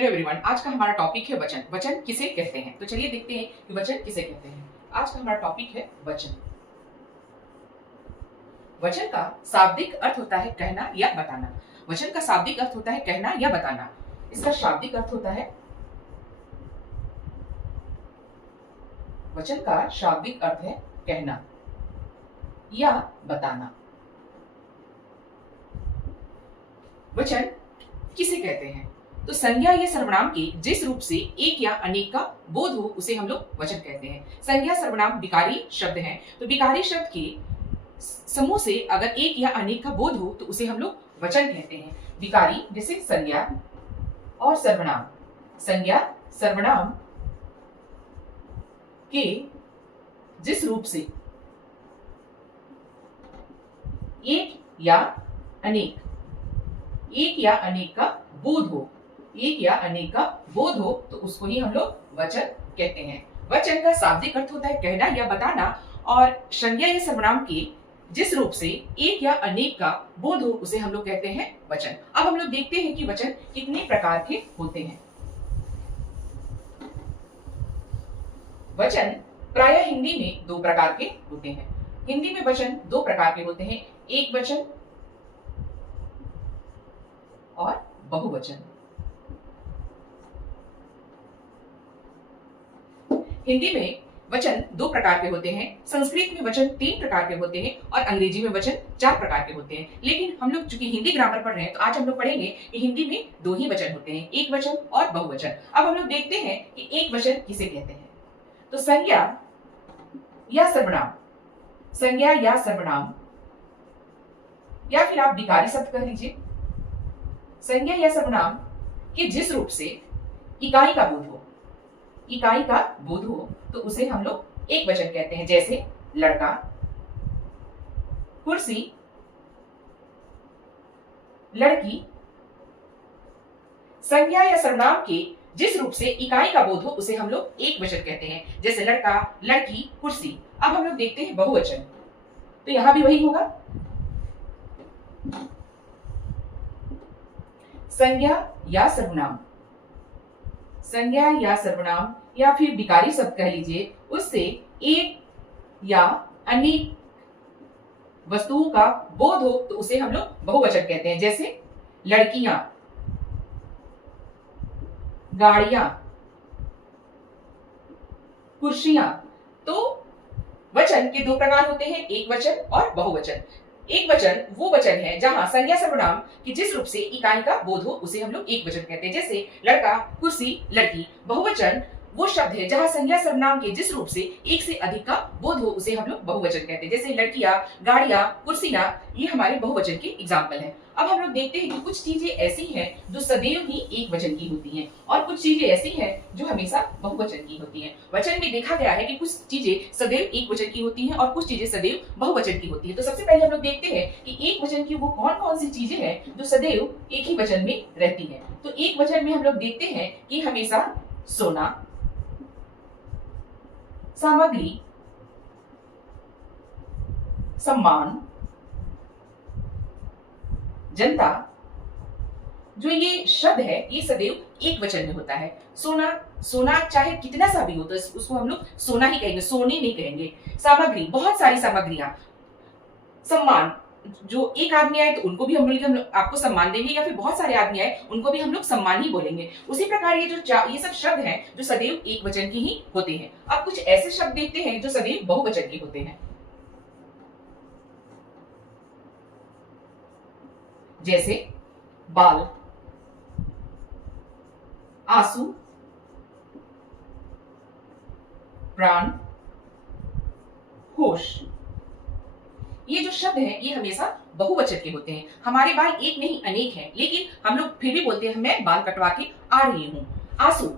Hello everyone, आज का हमारा टॉपिक है वचन। वचन किसे कहते हैं? तो चलिए देखते हैं कि वचन किसे कहते हैं। आज का हमारा टॉपिक है वचन। वचन का शाब्दिक अर्थ होता है कहना या बताना। वचन का शाब्दिक अर्थ होता है कहना या बताना। इसका शाब्दिक अर्थ होता है, वचन का शाब्दिक अर्थ है कहना या बताना। वचन किसे कहते हैं? तो संज्ञा या सर्वनाम के जिस रूप से एक या अनेक का बोध हो उसे हम लोग वचन कहते हैं। संज्ञा सर्वनाम विकारी शब्द हैं, तो विकारी शब्द के समूह से अगर एक या अनेक का बोध हो तो उसे हम लोग वचन कहते हैं। विकारी जैसे संज्ञा और सर्वनाम। संज्ञा सर्वनाम के जिस रूप से एक या अनेक का बोध हो, एक या अनेक का बोध हो तो उसको ही हम लोग वचन कहते हैं। वचन का शाब्दिक अर्थ होता है कहना या बताना, और संज्ञा या सर्वनाम के जिस रूप से एक या अनेक का बोध हो उसे हम लोग कहते हैं वचन। अब हम लोग देखते हैं कि वचन कितने प्रकार के होते हैं। वचन प्रायः हिंदी में दो प्रकार के होते हैं। हिंदी में वचन दो प्रकार के होते हैं, एक वचन और बहुवचन। हिंदी में वचन दो प्रकार के होते हैं, संस्कृत में वचन तीन प्रकार के होते हैं और अंग्रेजी में वचन चार प्रकार के होते हैं। लेकिन हम लोग चूंकि हिंदी ग्रामर पढ़ रहे हैं तो आज हम लोग पढ़ेंगे कि हिंदी में दो ही वचन होते हैं, एक वचन और बहुवचन। अब हम लोग देखते हैं कि एक वचन किसे कहते हैं। तो संज्ञा या सर्वनाम, संज्ञा या सर्वनाम या फिर आप विकारी शब्द कह लीजिए। संज्ञा या सर्वनाम के जिस रूप से इकाई का बोध हो तो उसे हम लोग एक वचन कहते हैं, जैसे लड़का, कुर्सी, लड़की। संज्ञा या सर्वनाम के जिस रूप से इकाई का बोध हो उसे हम लोग एक वचन कहते हैं, जैसे लड़का, लड़की, कुर्सी। अब हम लोग देखते हैं बहुवचन, तो यहां भी वही होगा। संज्ञा या सर्वनाम, संज्ञा या सर्वनाम या फिर विकारी शब्द कह लीजिए, उससे एक या अनेक वस्तुओं का बोध हो तो उसे हम लोग बहुवचन कहते हैं, जैसे लड़कियां, गाड़ियां, कुर्सियां। तो वचन के दो प्रकार होते हैं, एक वचन और बहुवचन। एक वचन वो वचन है जहां संज्ञा सर्वनाम की जिस रूप से इकाई का बोध हो उसे हम लोग एक वचन कहते हैं, जैसे लड़का, कुर्सी, लड़की। बहुवचन वो शब्द है जहां संज्ञा सर्वनाम के जिस रूप से एक से अधिक का बोध हो उसे हम लोग बहुवचन कहते हैं, जैसे लड़कियां, गाड़ियां, कुर्सियां। ये हमारे बहुवचन के एग्जाम्पल हैं। अब हम लोग देखते हैं कि कुछ चीजें ऐसी हैं जो सदैव ही एक वचन की होती हैं और कुछ चीजें ऐसी हैं जो हमेशा बहुवचन की होती हैं। वचन में देखा गया है कि कुछ चीजें सदैव एक वचन की होती हैं और कुछ चीजें सदैव बहुवचन की होती हैं। तो सबसे पहले हम लोग देखते हैं कि एक वचन की वो कौन कौन सी चीजें हैं जो सदैव एक ही वचन में रहती हैं। तो एक वचन में हम लोग देखते हैं कि हमेशा सोना, सामग्री, सम्मान, जनता, जो ये शब्द है ये सदैव एक वचन में होता है। सोना, सोना चाहे कितना सा भी हो तो उसको हम लोग सोना ही कहेंगे, सोने नहीं कहेंगे। सामग्री, बहुत सारी सामग्रियां। सम्मान, जो एक आदमी आए तो उनको भी हम लोग आपको सम्मान देंगे, या फिर बहुत सारे आदमी आए उनको भी हम लोग सम्मान ही बोलेंगे। उसी प्रकार ये सब शब्द हैं जो सदैव एक वचन की ही होते हैं। अब कुछ ऐसे शब्द देखते हैं जो सदैव बहुवचन के होते हैं, जैसे बाल, आंसू, प्राण, होश। ये जो शब्द हैं ये हमेशा बहुवचन के होते हैं। हमारे बाल एक नहीं अनेक हैं, लेकिन हम लोग फिर भी बोलते हैं मैं बाल कटवा के आ रही हूं। आंसू,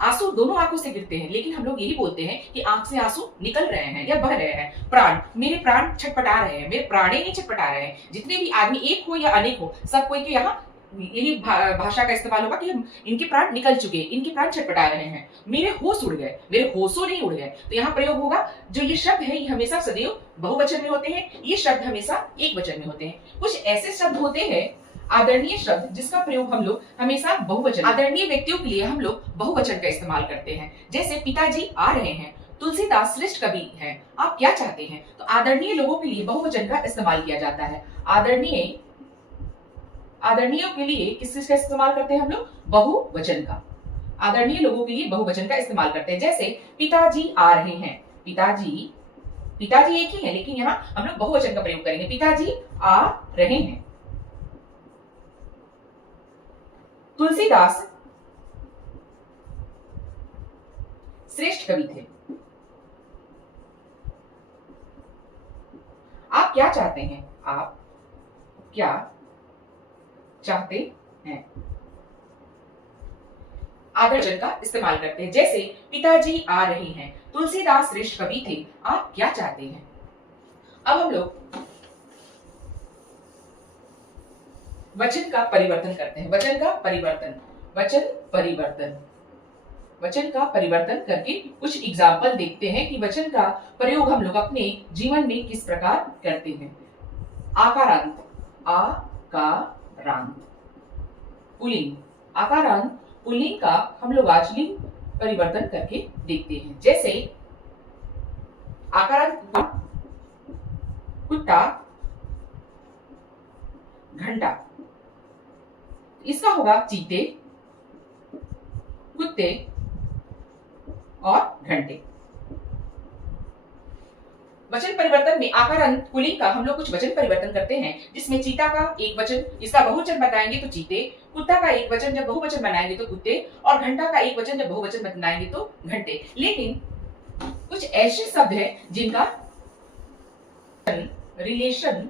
आंसू दोनों आंखों से गिरते हैं, लेकिन हम लोग यही बोलते हैं कि आंख से आंसू निकल रहे हैं या बह रहे हैं। प्राण, मेरे प्राण छटपटा रहे हैं, मेरे प्राणे नहीं छटपटा रहे हैं। जितने भी आदमी एक हो या अनेक हो, सब कोई के यहाँ यही भाषा का इस्तेमाल होगा कि इनके प्राण निकल चुके, इनके प्राण छटपटा रहे हैं, मेरे होश उड़ गए, मेरे होशो नहीं उड़ गए। तो यहाँ प्रयोग होगा। जो ये शब्द है ये हमेशा सदैव बहुवचन में होते हैं, ये शब्द हमेशा एक वचन में होते हैं। कुछ ऐसे शब्द होते हैं आदरणीय शब्द जिसका प्रयोग हम लोग हमेशा बहुवचन, आदरणीय व्यक्तियों के लिए हम लोग बहुवचन का इस्तेमाल करते हैं। जैसे पिताजी आ रहे हैं, तुलसीदास श्रेष्ठ कवि हैं, आप क्या चाहते हैं? तो आदरणीय लोगों के लिए बहुवचन का इस्तेमाल किया जाता है। आदरणीयों के लिए किस चीज का इस्तेमाल करते हैं हम लोग? बहुवचन का। आदरणीय लोगों के लिए बहुवचन का इस्तेमाल करते हैं। जैसे पिताजी आ रहे हैं, पिताजी एक ही है लेकिन यहाँ हम लोग बहुवचन का प्रयोग करेंगे। पिताजी आ रहे हैं। तुलसीदास श्रेष्ठ कवि थे। आप क्या चाहते हैं? आप क्या चाहते हैं? आदरवचन का इस्तेमाल करते हैं। जैसे पिताजी आ रहे हैं, तुलसीदास श्रेष्ठ कवि थे, आप क्या चाहते हैं? अब हम लोग वचन का परिवर्तन करते हैं। वचन का परिवर्तन करके कुछ एग्जाम्पल देखते हैं कि वचन का प्रयोग हम लोग अपने जीवन में किस प्रकार करते हैं। आकारांत, पुल्लिंग, आकारांत पुल्लिंग का हम लोग आज लिंग परिवर्तन करके देखते हैं। जैसे आकारांत कुत्ता, घंटा, इसका होगा चीते, कुत्ते और घंटे। वचन परिवर्तन में आकारांत पुल्लिंग का हम लोग कुछ वचन परिवर्तन करते हैं, जिसमें चीता का एक वचन, इसका बहुवचन बताएंगे तो चीते, कुत्ता का एक वचन जब बहुवचन बनाएंगे तो कुत्ते, और घंटा का एक वचन जब बहुवचन बनाएंगे तो घंटे। लेकिन कुछ ऐसे शब्द हैं जिनका रिलेशन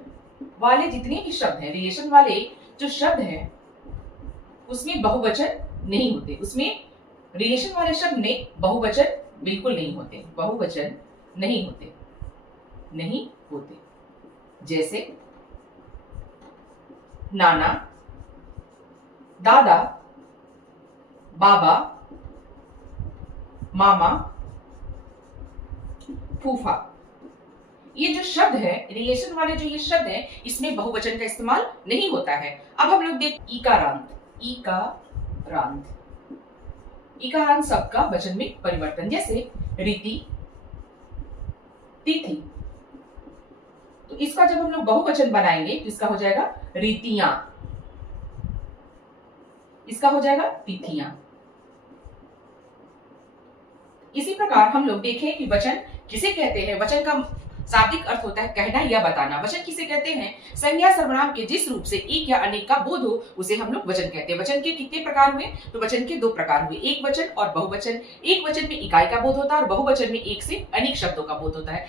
वाले जितने भी शब्द हैं, रिलेशन वाले जो शब्द हैं उसमें बहुवचन नहीं होते। उसमें रिलेशन वाले शब्द में बहुवचन बिल्कुल नहीं होते, बहुवचन नहीं होते। जैसे नाना, दादा, बाबा, मामा, फूफा। ये जो शब्द है, रिलेशन वाले जो ये शब्द है, इसमें बहुवचन का इस्तेमाल नहीं होता है। अब हम लोग देख इकारांत शब्द का वचन में परिवर्तन। जैसे रीति, तिथि, तो इसका जब हम लोग बहुवचन बनाएंगे तो इसका हो जाएगा रीतियां, इसका हो जाएगा तिथियां। इसी प्रकार हम लोग देखें कि वचन किसे कहते हैं। वचन का शाब्दिक अर्थ होता है कहना या बताना। वचन किसे कहते हैं? संज्ञा सर्वनाम के जिस रूप से एक या अनेक का बोध हो उसे हम लोग वचन कहते हैं। वचन के कितने प्रकार हुए? तो वचन के 2 प्रकार हुए, एक वचन और बहुवचन। एक वचन में इकाई का बोध होता है और बहुवचन में एक से अनेक शब्दों का बोध होता है।